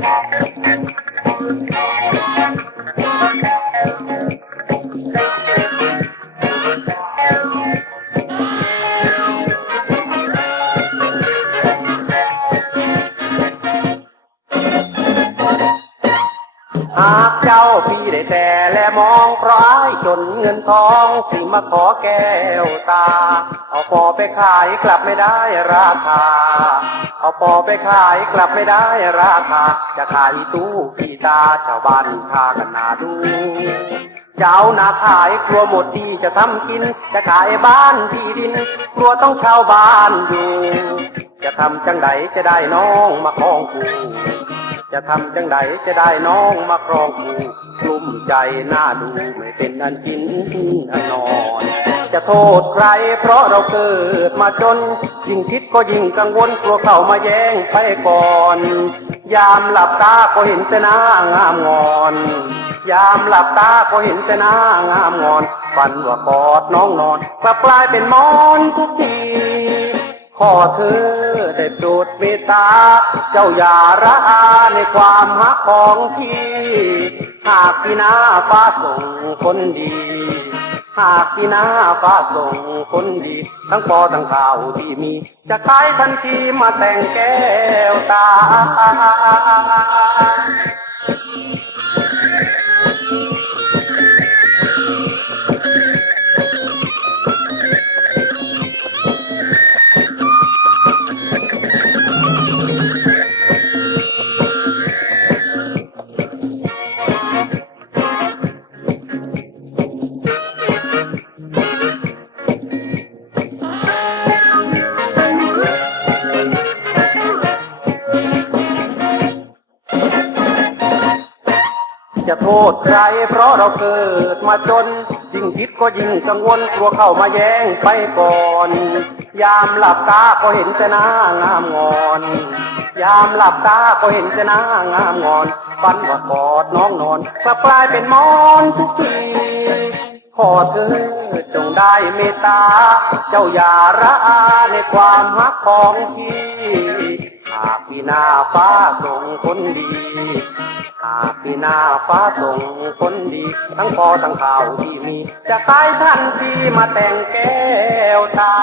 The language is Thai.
Thank you. หากเจ้าพี่ได้แต่และมองพราะอายจนเงินทองสิมาขอแก้วตา เอาปอไปขายกลับไม่ได้ราคา เอาปอไปขายกลับไม่ได้ราคา จะขายตู้พี่ตาชาวบ้านพากันนาดูจะเอานาขายกลัวหมดที่จะทำกิน จะขายบ้านที่ดิน กลัวต้องช่าบ้านอยู่ จะทำจังไดจะได้น้องมาครองกู จะทำจังไดจะได้น้องมาครองกูกลุ้มใจหน้าดูไม่เป็นอันกินอันนอน จะโทษใครเพราะเราเกิดมาจน ยิ่งคิดก็ยิ่งกังวลกลัวเข้ามาแย่งไปก่อน ยามหลับตาก็เห็นแต่หน้างามงอน ยามหลับตาก็เห็นแต่หน้างามงอน ฝันว่ากอดน้องนอนกลับกลายเป็นมอนทุกที ขอเธอได้โปรดเมตตา เจ้าอย่าระอาในความฮักของพี่ หากพี่นาฟ้าส่งคนดี หากพี่นาฟ้าส่งคนดี ทั้งปอทั้งข่าวที่มี จะขายทันทีมาแต่งแก้วตา จะโทษใครเพราะเราเกิดมาจน ยิ่งคิดก็ยิ่งกังวลกลัวเข้ามาแย่งไปก่อน ยามหลับตาก็เห็นแต่หน้างามงอน ยามหลับตาก็เห็นแต่หน้างามงอนฝันว่ากอดน้องนอนกลับกลายเป็นมอนทุกทีขอเธอ ได้เมตตา เจ้าอย่าระอาในความฮักของพี่หากพี่นาฟ้าส่งคนดี หากพี่นาฟ้าส่งคนดี ทั้งพอทั้งข่าวที่มี จะตายทันทีมาแต่งแก้วตา